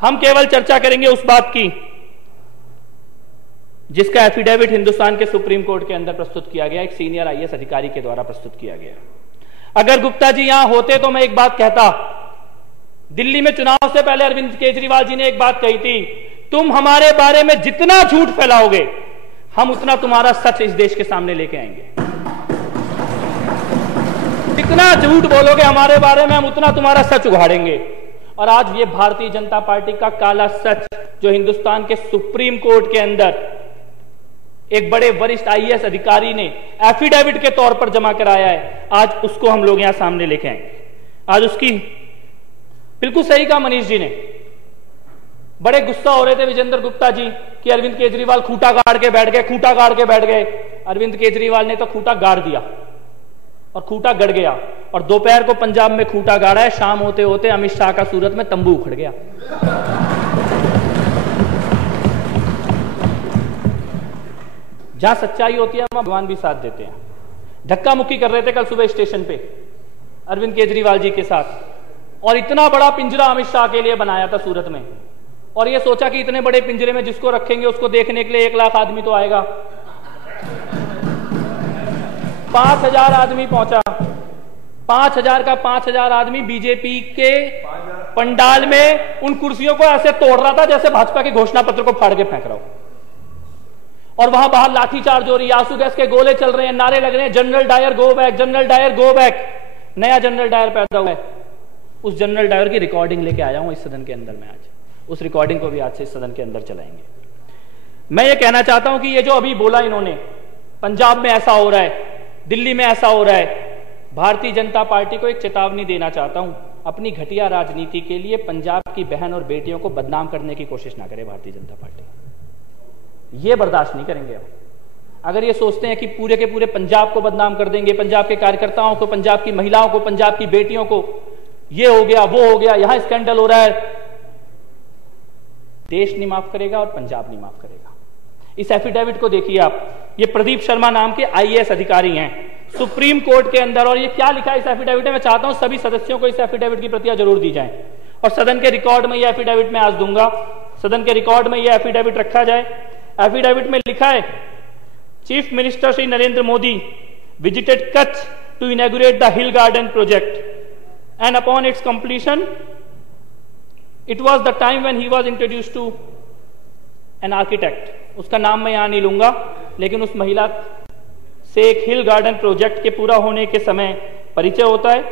हम केवल चर्चा करेंगे उस बात की जिसका एफिडेविट हिंदुस्तान के सुप्रीम कोर्ट के अंदर प्रस्तुत किया गया, एक सीनियर आईएएस अधिकारी के द्वारा प्रस्तुत किया गया। अगर गुप्ता जी यहां होते तो मैं एक बात कहता। दिल्ली में चुनाव से पहले अरविंद केजरीवाल जी ने एक बात कही थी, तुम हमारे बारे में जितना झूठ फैलाओगे हम उतना तुम्हारा सच इस देश के सामने लेके आएंगे। जितना झूठ बोलोगे हमारे बारे में हम उतना तुम्हारा सच उघाड़ेंगे। और आज ये भारतीय जनता पार्टी का काला सच जो हिंदुस्तान के सुप्रीम कोर्ट के अंदर एक बड़े वरिष्ठ आईएएस अधिकारी ने एफिडेविट के तौर पर जमा कराया है, आज उसको हम लोग यहां सामने लेके आएंगे। आज उसकी बिल्कुल सही कहा मनीष जी ने, बड़े गुस्सा हो रहे थे विजेंद्र गुप्ता जी कि अरविंद केजरीवाल खूंटा गाड़ के बैठ गए, खूंटा गाड़ के बैठ गए। अरविंद केजरीवाल ने तो खूंटा गाड़ दिया और खूंटा गड़ गया, और दोपहर को पंजाब में खूंटा गाड़ा है, शाम होते होते अमित शाह का सूरत में तंबू उखड़ गया। जहां सच्चाई होती है वहां भगवान भी साथ देते हैं। धक्का मुक्की कर रहे थे कल सुबह स्टेशन पे अरविंद केजरीवाल जी के साथ, और इतना बड़ा पिंजरा अमित शाह के लिए बनाया था सूरत में, और ये सोचा कि इतने बड़े पिंजरे में जिसको रखेंगे उसको देखने के लिए 1 लाख आदमी तो आएगा। 5000 आदमी पहुंचा। 5000 का 5000 आदमी बीजेपी के पंडाल में उन कुर्सियों को ऐसे तोड़ रहा था जैसे भाजपा के घोषणा पत्र को फाड़ के फेंक रहा हो। और वहां बाहर लाठीचार्ज हो रही है, आंसू गैस के गोले चल रहे हैं, नारे लग रहे हैं, general Dyer go back, general Dyer go back. नया जनरल डायर पैदा हुआ है, उस जनरल डायर की रिकॉर्डिंग लेके आया हूं इस सदन के अंदर में। आज उस रिकॉर्डिंग को भी आज से इस सदन के अंदर चलाएंगे। मैं ये कहना चाहता हूं कि ये जो अभी बोला इन्होंने, पंजाब में ऐसा हो रहा है, दिल्ली में ऐसा हो रहा है, भारतीय जनता पार्टी को एक चेतावनी देना चाहता हूं। अपनी घटिया राजनीति के लिए पंजाब की बहन और बेटियों को बदनाम करने की कोशिश ना करे भारतीय जनता पार्टी। ये बर्दाश्त नहीं करेंगे हम। अगर ये सोचते हैं कि पूरे के पूरे पंजाब को बदनाम कर देंगे, पंजाब के कार्यकर्ताओं को, पंजाब की महिलाओं को, पंजाब की बेटियों को, ये हो गया वो हो गया, यहां स्कैंडल हो रहा है, देश नहीं माफ करेगा और पंजाब नहीं माफ करेगा। इस एफिडेविट को देखिए आप, ये प्रदीप शर्मा नाम के आईएएस अधिकारी हैं सुप्रीम कोर्ट के अंदर, और ये क्या लिखा है इस एफिडेविट में। मैं चाहता हूं सभी सदस्यों को इस एफिडेविट की प्रतियां जरूर दी जाएं, और सदन के रिकॉर्ड में यह एफिडेविट मैं आज दूंगा, सदन के रिकॉर्ड में यह एफिडेविट रखा जाए। एफिडेविट में लिखा है, chief minister Shri Narendra Modi visited Kutch to inaugurate the hill garden project and upon its completion it was the time when he was introduced to an architect. उसका नाम मैं यहां नहीं लूंगा, लेकिन उस महिला से एक हिल गार्डन प्रोजेक्ट के पूरा होने के समय परिचय होता है।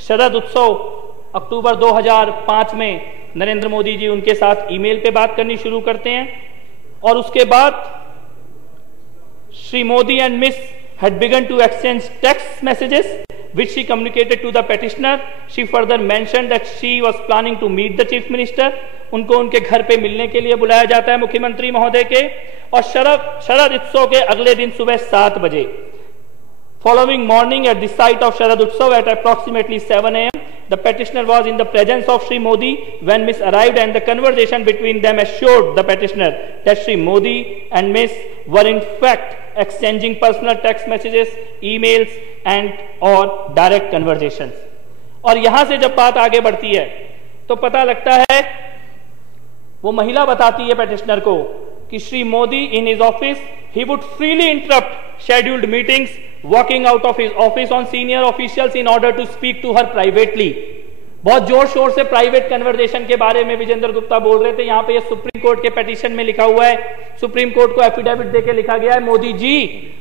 शरद उत्सव अक्टूबर 2005 में नरेंद्र मोदी जी उनके साथ ईमेल पे बात करनी शुरू करते हैं, और उसके बाद Shri Modi and miss had begun to exchange text messages which she communicated to the petitioner. She further mentioned that she was planning to meet the chief minister. उनको उनके घर पे मिलने के लिए बुलाया जाता है मुख्यमंत्री महोदय के, और शरद उत्सव के अगले दिन सुबह 7 बजे following morning at the site of Sharad Utsav at approximately 7 a.m. the petitioner was in the presence of Shri Modi when Miss arrived, and the conversation between them assured the petitioner that Shri Modi and Miss were in fact exchanging personal text messages, emails and or direct conversations. और यहां से जब बात आगे बढ़ती है तो पता लगता है, वो महिला बताती है पेटिशनर को कि Shri Modi in his office he would freely interrupt scheduled meetings, walking out of his office on senior officials in order to speak to her privately. बहुत जोर शोर से प्राइवेट कन्वर्सेशन के बारे में विजेंद्र गुप्ता बोल रहे थे। यहां पे ये सुप्रीम कोर्ट के पिटीशन में लिखा हुआ है, सुप्रीम कोर्ट को एफिडेविट देके लिखा गया है, मोदी जी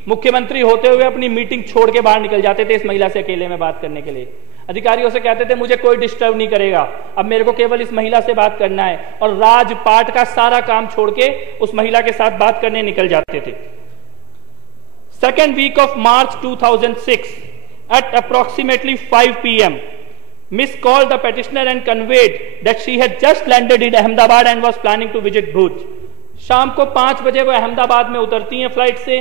मुख्यमंत्री होते हुए अपनी मीटिंग छोड़ के बाहर निकल जाते थे इस महिला से अकेले में बात करने के लिए। अधिकारियों से कहते थे मुझे कोई डिस्टर्ब नहीं करेगा, अब मेरे को केवल इस महिला से बात करना है, और राजपाट का सारा काम छोड़ के उस महिला के साथ बात करने निकल जाते थे। Second week of March 2006 at approximately 5 p.m. Miss called the petitioner and conveyed that she had just landed in Ahmedabad and was planning to visit Bhuj. शाम को 5 बजे वो अहमदाबाद में उतरती हैं फ्लाइट से।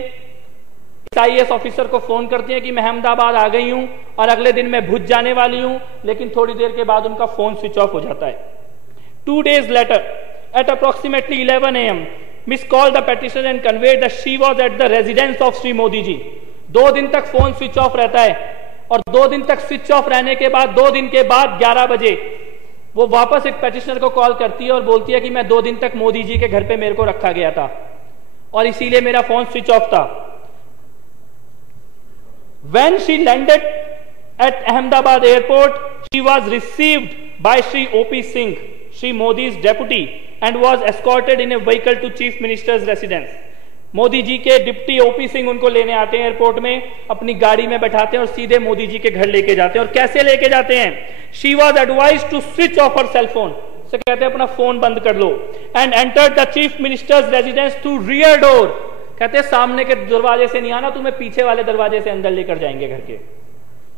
आईएएस ऑफिसर को फोन करती हैं कि मैं अहमदाबाद आ गई हूं और अगले दिन मैं भुज जाने वाली हूं, लेकिन थोड़ी देर के बाद उनका फोन स्विच ऑफ हो जाता है। 2 days later at approximately 11 a.m. Miss called the petitioner and conveyed that she was at the residence of Sri Modi ji. 2 दिन तक फोन स्विच ऑफ रहता है, और 2 दिन तक स्विच ऑफ रहने के बाद 2 दिन के बाद 11 बजे वो वापस एक पेटिशनर को कॉल करती है और बोलती है कि मैं 2 दिन तक मोदी जी के घर पे मेरे को रखा गया था और इसीलिए मेरा फोन स्विच ऑफ था। When she landed at Ahmedabad airport, she was received by Shri O.P. Singh, Shri Modi's deputy, and was escorted in a vehicle to Chief Minister's residence. Modi ji के डिप्टी ओपी सिंह उनको लेने आते हैं airport में, अपनी गाड़ी में बैठाते हैं और सीधे मोदी जी के घर लेके जाते हैं। और कैसे लेके जाते हैं? She was advise to switch off her cell phone, से कहते हैं अपना फोन बंद कर लो, and entered the chief minister's residence through rear door, कहते हैं सामने के दरवाजे से नहीं आना, तुम्हें पीछे वाले दरवाजे से अंदर लेकर जाएंगे घर के।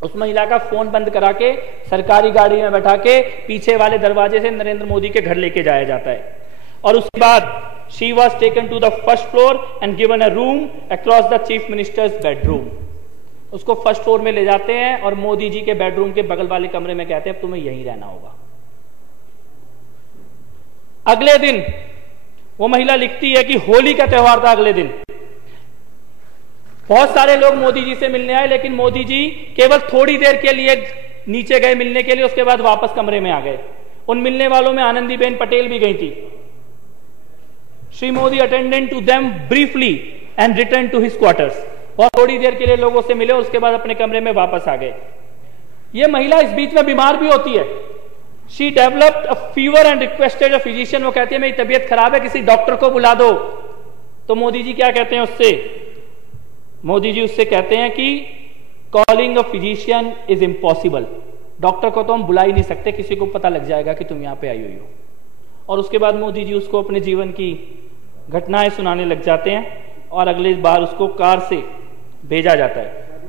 उस महिला का फोन बंद करा के सरकारी गाड़ी में बैठा के पीछे वाले दरवाजे से नरेंद्र मोदी के घर लेके जाया जाता है। और उसके बाद she was taken to the first floor and given a room across the chief minister's bedroom. उसको फर्स्ट फ्लोर में ले जाते हैं और मोदी जी के बेडरूम के बगल वाले कमरे में कहते हैं अब तुम्हें यहीं रहना होगा। अगले दिन वो महिला लिखती है कि होली का त्योहार था, अगले दिन बहुत सारे लोग मोदी जी से मिलने आए, लेकिन मोदी जी केवल थोड़ी देर के लिए नीचे गए मिलने के लिए, उसके बाद वापस कमरे में आ गए। उन मिलने वालों में आनंदीबेन पटेल भी गई थी। Shri Modi attended to them briefly and return to his quarters, और थोड़ी देर के लिए लोगों से मिले, उसके बाद अपने कमरे में वापस आ गए। यह महिला इस बीच में बीमार भी होती है। She developed a fever and requested a physician, वो कहती है मेरी तबीयत खराब है, किसी डॉक्टर को बुला दो। तो मोदी जी क्या कहते हैं उससे? मोदी जी उससे कहते हैं कि calling a physician is impossible, doctor को तो हम बुला ही नहीं सकते, किसी को पता लग जाएगा कि तुम यहां पे आई हुई हो। और उसके बाद मोदी जी उसको अपने जीवन की घटनाएं सुनाने लग जाते हैं और अगले बार उसको कार से भेजा जाता है।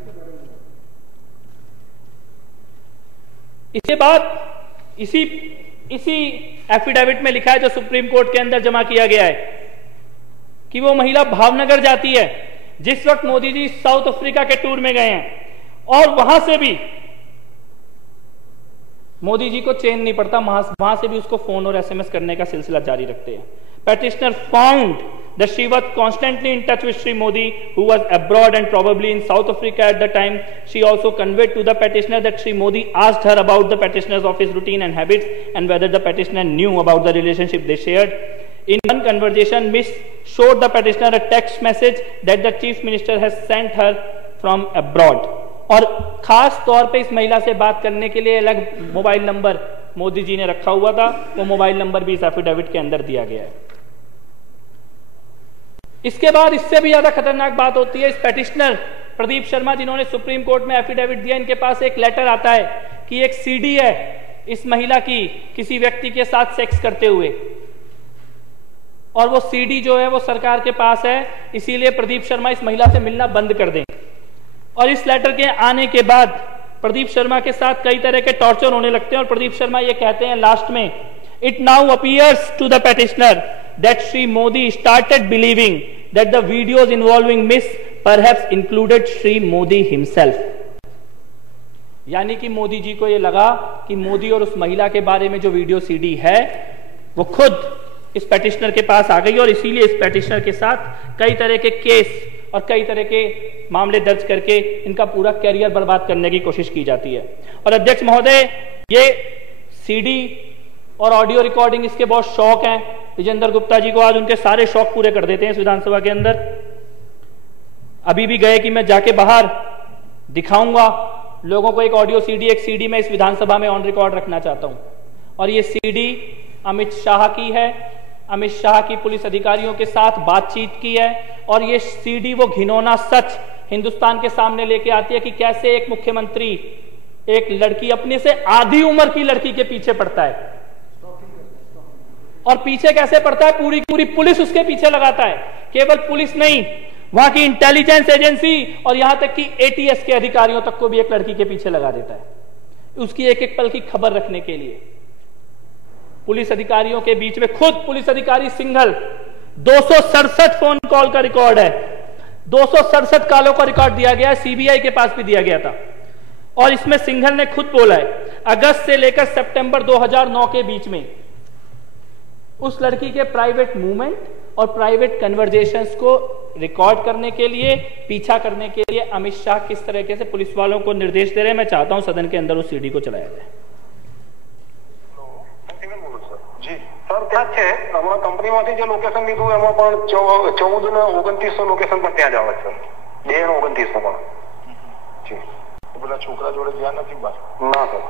इसके बाद इसी एफिडेविट में लिखा है जो सुप्रीम कोर्ट के अंदर जमा किया गया है कि वो महिला भावनगर जाती है जिस वक्त मोदी जी साउथ अफ्रीका के टूर में गए हैं, और वहां से भी मोदी जी को चैन नहीं पड़ता, वहां से भी उसको फोन और एसएमएस करने का सिलसिला जारी रखते हैं। Petitioner found that she was constantly in touch with Shri Modi, who was abroad and probably in South Africa at the time. She also conveyed to the petitioner that Shri Modi asked her about the petitioner's office routine and habits and whether the petitioner knew about the relationship they shared. In one conversation, Miss showed the petitioner a text message that the chief minister has sent her from abroad. और खास तौर पे इस महिला से बात करने के लिए अलग मोबाइल नंबर मोदी जी ने रखा हुआ था, वो मोबाइल नंबर भी इस एफिडेविट के अंदर दिया गया है। इसके बाद इससे भी ज्यादा खतरनाक बात होती है। इस पेटिशनर प्रदीप शर्मा जिन्होंने सुप्रीम कोर्ट में एफिडेविट दिया, इनके पास एक लेटर आता है कि एक सीडी है इस महिला की किसी व्यक्ति के साथ सेक्स करते हुए, और वो सीडी जो है वो सरकार के पास है, इसीलिए प्रदीप शर्मा इस महिला से मिलना बंद कर दें। और इस लेटर के आने के बाद प्रदीप शर्मा के साथ कई तरह के टॉर्चर होने लगते हैं, और प्रदीप शर्मा ये कहते हैं लास्ट में, it now appears to the petitioner that Shri Modi started believing that the videos involving Miss perhaps included Shri Modi himself. यानी कि मोदी जी को यह लगा कि मोदी और उस महिला के बारे में जो वीडियो सीडी है वो खुद इस पेटिशनर के पास आ गई, और इसीलिए इस पेटिशनर के साथ कई तरह के केस और कई तरह के मामले दर्ज करके इनका पूरा कैरियर बर्बाद करने की कोशिश की जाती है। और अध्यक्ष महोदय, ये सीडी और ऑडियो रिकॉर्डिंग इसके बहुत शौक हैं। विजेंद्र गुप्ता जी को आज उनके सारे शौक पूरे कर देते हैं इस विधानसभा के अंदर। अभी भी गए कि मैं जाके बाहर दिखाऊंगा लोगों को एक ऑडियो सीडी, एक सीडी मैं इस विधानसभा में ऑन रिकॉर्ड रखना चाहता हूं, और ये सीडी अमित शाह की है, अमित शाह की पुलिस अधिकारियों के साथ बातचीत की है, और ये सीडी वो घिनौना सच हिंदुस्तान के सामने लेके आती है कि कैसे एक मुख्यमंत्री एक लड़की, अपने से आधी उम्र की लड़की के पीछे पड़ता है, और पीछे कैसे पड़ता है, पूरी पूरी पुलिस उसके पीछे लगाता है। केवल पुलिस नहीं, वहां की इंटेलिजेंस एजेंसी और यहां तक कि एटीएस के अधिकारियों तक को भी एक लड़की के पीछे लगा देता है, उसकी एक एक पल की खबर रखने के लिए। पुलिस अधिकारियों के बीच में खुद पुलिस अधिकारी सिंघल, 267 फोन कॉल का रिकॉर्ड है, 267 कॉलों का रिकॉर्ड दिया गया है, सीबीआई के पास भी दिया गया था। और इसमें सिंघल ने खुद बोला है अगस्त से लेकर सितंबर 2009 के बीच में उस लड़की के प्राइवेट मूवमेंट और प्राइवेट कन्वर्जेशंस को रिकॉर्ड करने के लिए, पीछा करने के लिए अमित शाह किस तरीके से पुलिस वालों को निर्देश दे रहे हैं। मैं चाहता हूं सदन के अंदर उस सीडी को चलाया जाए। ત્યાં જ છે હમણાં કંપનીમાંથી જે લોકેશન લીધું એમાં પણ 14 ને 2900 લોકેશન પણ ત્યાં જ આવે છે 2 ને 2900 પણ જી પેલા છોકરા જોડે જ્યાં નથી બસ ના સર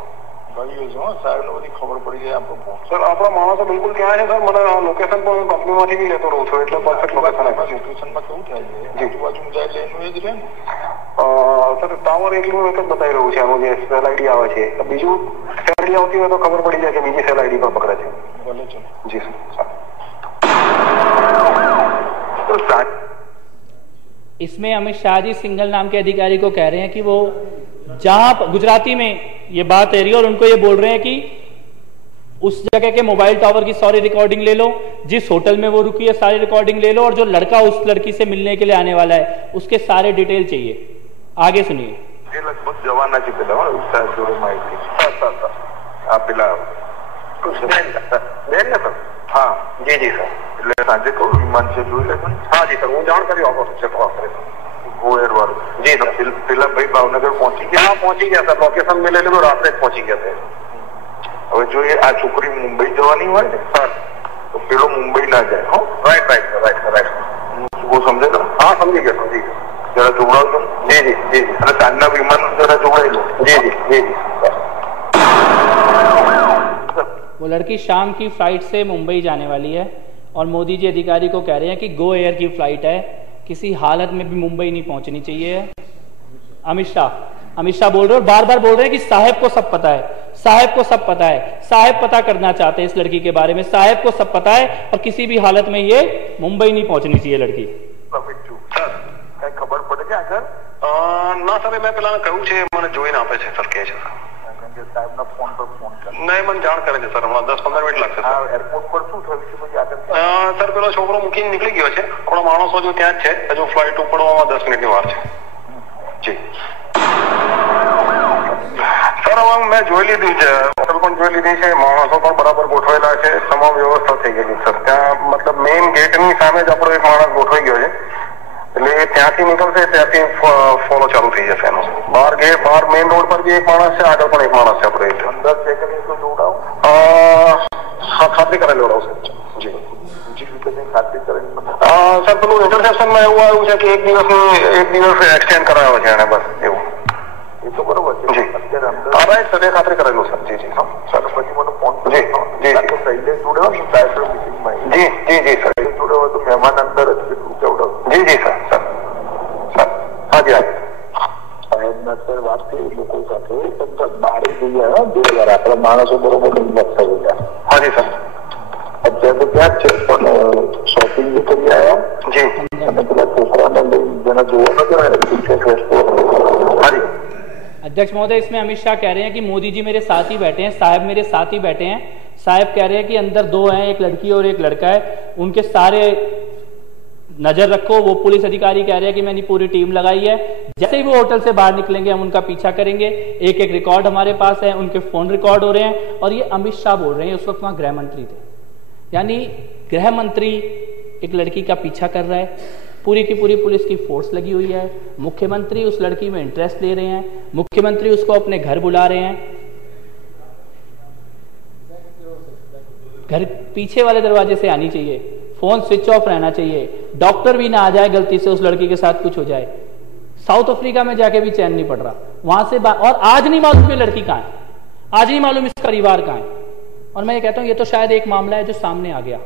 ભાઈ જો સાહેબ ને બધી ખબર પડી જાય આપણો સર આપણા માણસો બિલકુલ ત્યાં છે સર મને લોકેશન પણ હું કંપનીમાંથી બી લેતો રહું છું એટલે પરફેક્ટ લોકેશન આપે છે લોકેશનમાં કેવું થાય છે આજુબાજુ જાય એટલે એનું એ જ રહે ને સર ટાવર એકલું એક જ બતાવી રહ્યું છે આનું જે સેલ આઈડી આવે છે બીજું સેલ આઈડી આવતી હોય તો ખબર પડી જાય કે બીજી સેલ આઈડી પર પકડે છે ભલે છે જી सर इसमें अमित शाह जी सिंघल नाम के अधिकारी को कह रहे हैं कि वो जहां गुजराती में ये बात है रही और उनको ये बोल रहे हैं कि उस जगह के मोबाइल टावर की सारी रिकॉर्डिंग ले लो, जिस होटल में वो रुकी है सारी रिकॉर्डिंग ले लो, और जो लड़का उस लड़की से मिलने के लिए आने वाला है उसके सारे डिटेल चाहिए। आगे सुनिए। ये लगभग जवाना की पेला जोड़े माहिती आप पेला सर हाँ जी जी सर એટલે સાંજે કહું વિમાન છે જોઈ લેજો હા જી સર હું જાણ કરી આપો છે ગોયર વાળું જી સર પેલા ભાઈ ભાવનગર પહોંચી ગયા હા પહોંચી ગયા સર લોકેશન મેં લઈ લીધું રાત્રે જ પહોંચી ગયા સર હવે જો આ છોકરી મુંબઈ જવાની હોય ને સર તો પેલો મુંબઈ ના જાય હો રાઈટ રાઈટ રાઈટ રાઈટ वो समझे ना हाँ समझी गया जरा जोड़ाओ तुम जी जी जी जी અને સાંજના વિમાન જરા જોડાઈ લો जी जी जी जी वो लड़की शाम की फ्लाइट से मुंबई जाने वाली है और मोदी जी अधिकारी को कह रहे हैं कि गो एयर की फ्लाइट है, किसी हालत में भी मुंबई नहीं पहुंचनी चाहिए। अमित शाह बोल रहे हैं और बार बार बोल रहे हैं कि साहब को सब पता है, साहब को सब पता है, साहब पता करना चाहते हैं इस लड़की के बारे में, साहब को सब पता है और किसी भी हालत में ये मुंबई नहीं पहुंचनी चाहिए लड़की। खबर पड़े क्या सर ना सर मैं पहला कहूँ मैंने જોઈને આપે છે સર કહે છે સાહેબના ફોન પર ફોન કરે નહીં મને જાણ કરે છે સર હમણાં 10-15 મિનિટ લાગશે સર એરપોર્ટ પર શું થયું છે પછી આગળ સર પેલો છોકરો મૂકીને નીકળી ગયો છે થોડા માણસો જો ત્યાં જ છે હજુ ફ્લાઇટ ઉપડવામાં 10 મિનિટની વાર છે જી સર હવે મેં જોઈ લીધી છે હોટલ પણ જોઈ લીધી છે માણસો પણ બરાબર ગોઠવેલા છે તમામ વ્યવસ્થા થઈ ગઈ સર ત્યાં મતલબ મેઇન ગેટની સામે જ આપણો એક માણસ ગોઠવાઈ ગયો છે એટલે ત્યાંથી નીકળશે ત્યાંથી ફોલો ચાલુ થઈ જશે એનો બહાર મેઇન રોડ પર બી એક માણસ છે આગળ પણ એક માણસ છે આપણે અંદર ચેક કરી તો જોડાવ ખાતરી કરેલી જોડાવશે જી બીજી રીતે ખાતરી કરીને સર પેલું ઇન્ટરસેપ્શનમાં એવું આવ્યું છે કે એક દિવસ એક્સટેન્ડ કરાવ્યો છે એને બસ એવું એ તો બરોબર છે જી અત્યારે અંદર રાઈટ સર એ ખાતરી કરેલું સર જી જી હા સર પછી મને ફોન જી જી તો પહેલે જોડાવ ને ડાયરેક્ટ મીટિંગમાં જી જી જી સર જોડાવ તો મહેમાન અંદર જ કેટલું કેવડાવ जी जी सर सर सर हाँ जी हाँ सर बात थी लोगों સાથે બહાર ગયા 2000 આપણા માણસો બરોબર હિંમત થઈ ગયા हाँ जी सर અત્યારે તો ત્યાં છે પણ શોપિંગ બી કરી આવ્યા જી અને પેલા છોકરાને લઈ જેના જોવા નતો हाँ जी। अध्यक्ष महोदय इसमें अमित शाह कह रहे हैं कि मोदी जी मेरे साथ ही बैठे हैं, साहब मेरे साथ ही बैठे हैं, साहब कह रहे हैं कि अंदर 2 हैं, एक लड़की और एक लड़का है, उनके सारे नजर रखो। वो पुलिस अधिकारी कह रहे हैं कि मैंने पूरी टीम लगाई है, जैसे ही वो होटल से बाहर निकलेंगे हम उनका पीछा करेंगे। एक एक रिकॉर्ड हमारे पास है, उनके फोन रिकॉर्ड हो रहे हैं। और ये अमित शाह बोल रहे हैं, उस वक्त वहां गृह मंत्री थे, यानी गृह मंत्री एक लड़की का पीछा कर रहा है, पूरी की पूरी पुलिस की फोर्स लगी हुई है, मुख्यमंत्री उस लड़की में इंटरेस्ट ले रहे हैं, मुख्यमंत्री उसको अपने घर बुला रहे हैं। घर पीछे वाले दरवाजे से आनी चाहिए, फोन स्विच ऑफ रहना चाहिए, डॉक्टर भी ना आ जाए गलती से उस लड़की के साथ कुछ हो जाए। साउथ अफ्रीका में जाके भी चैन नहीं पड़ रहा वहां से और आज नहीं मालूम ये लड़की कहां है, आज नहीं मालूम इसका परिवार कहां है। और मैं ये कहता हूं ये तो शायद एक मामला है जो सामने आ गया।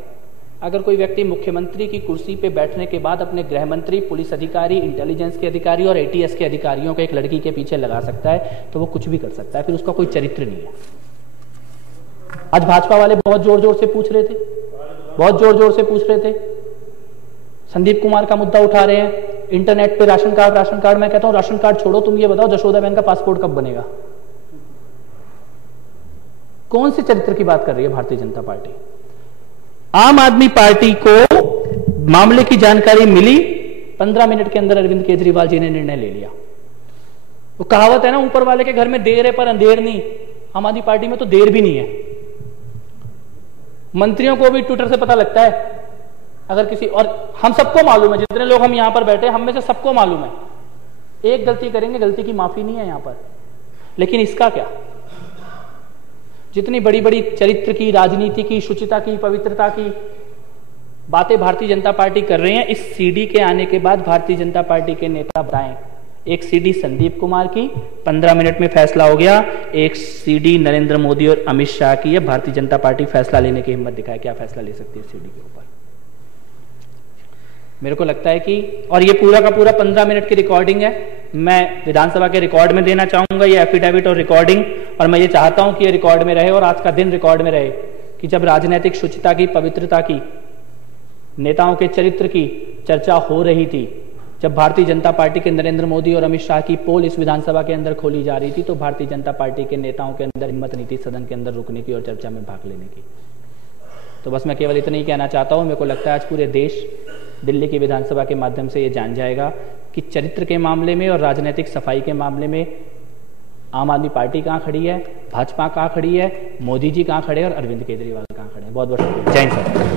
अगर कोई व्यक्ति मुख्यमंत्री की कुर्सी पे बैठने के बाद अपने गृह मंत्री, पुलिस अधिकारी, इंटेलिजेंस के अधिकारी और एटीएस के अधिकारियों को एक लड़की के पीछे लगा सकता है तो वो कुछ भी कर सकता है, फिर उसका कोई चरित्र नहीं है। आज भाजपा वाले बहुत जोर जोर से पूछ रहे थे, बहुत जोर जोर से पूछ रहे थे, संदीप कुमार का मुद्दा उठा रहे हैं, इंटरनेट पे राशन कार्ड। मैं कहता हूं राशन कार्ड छोड़ो, तुम ये बताओ जशोदा बहन का पासपोर्ट कब बनेगा? कौन से चरित्र की बात कर रही है भारतीय जनता पार्टी? आम आदमी पार्टी को मामले की जानकारी मिली, 15 मिनट के अंदर अरविंद केजरीवाल जी ने निर्णय ले लिया। वो कहावत है ना, ऊपर वाले के घर में देर है पर अंधेर नहीं। आम आदमी पार्टी में तो देर भी नहीं है। मंत्रियों को भी ट्विटर से पता लगता है अगर किसी, और हम सबको मालूम है, जितने लोग हम यहां पर बैठे हैं हम में से सबको मालूम है, एक गलती करेंगे, गलती की माफी नहीं है यहां पर। लेकिन इसका क्या? जितनी बड़ी बड़ी चरित्र की, राजनीति की, शुचिता की, पवित्रता की बातें भारतीय जनता पार्टी कर रहे हैं, इस सीडी के आने के बाद भारतीय जनता पार्टी के नेता बताएं। एक सीडी संदीप कुमार की 15 मिनट में फैसला हो गया, एक सीडी नरेंद्र मोदी और अमित शाह की है। भारतीय जनता पार्टी फैसला लेने की हिम्मत दिखाए, क्या फैसला ले सकती है सीडी के ऊपर? मेरे को लगता है कि, और ये पूरा का पूरा 15 मिनट की रिकॉर्डिंग है, मैं विधानसभा के रिकॉर्ड में देना चाहूंगा ये एफिडेविट और रिकॉर्डिंग, और मैं ये चाहता हूं कि ये रिकॉर्ड में रहे और आज का दिन रिकॉर्ड में रहे कि जब राजनीतिक शुचिता की, पवित्रता की, नेताओं के चरित्र की चर्चा हो रही थी, जब भारतीय जनता पार्टी के नरेंद्र मोदी और अमित शाह की पोल इस विधानसभा के अंदर खोली जा रही थी, तो भारतीय जनता पार्टी के नेताओं के अंदर हिम्मत नहीं थी सदन के अंदर रुकने की और चर्चा में भाग लेने की। तो बस मैं केवल इतना ही कहना चाहता हूं, मेरे को लगता है आज पूरे देश दिल्ली की विधानसभा के माध्यम से ये जान जाएगा कि चरित्र के मामले में और राजनीतिक सफाई के मामले में आम आदमी पार्टी कहां खड़ी है, भाजपा कहां खड़ी है, मोदी जी कहां खड़े हैं और अरविंद केजरीवाल कहां खड़े हैं। बहुत बहुत शुक्रिया। जय हिंद सर।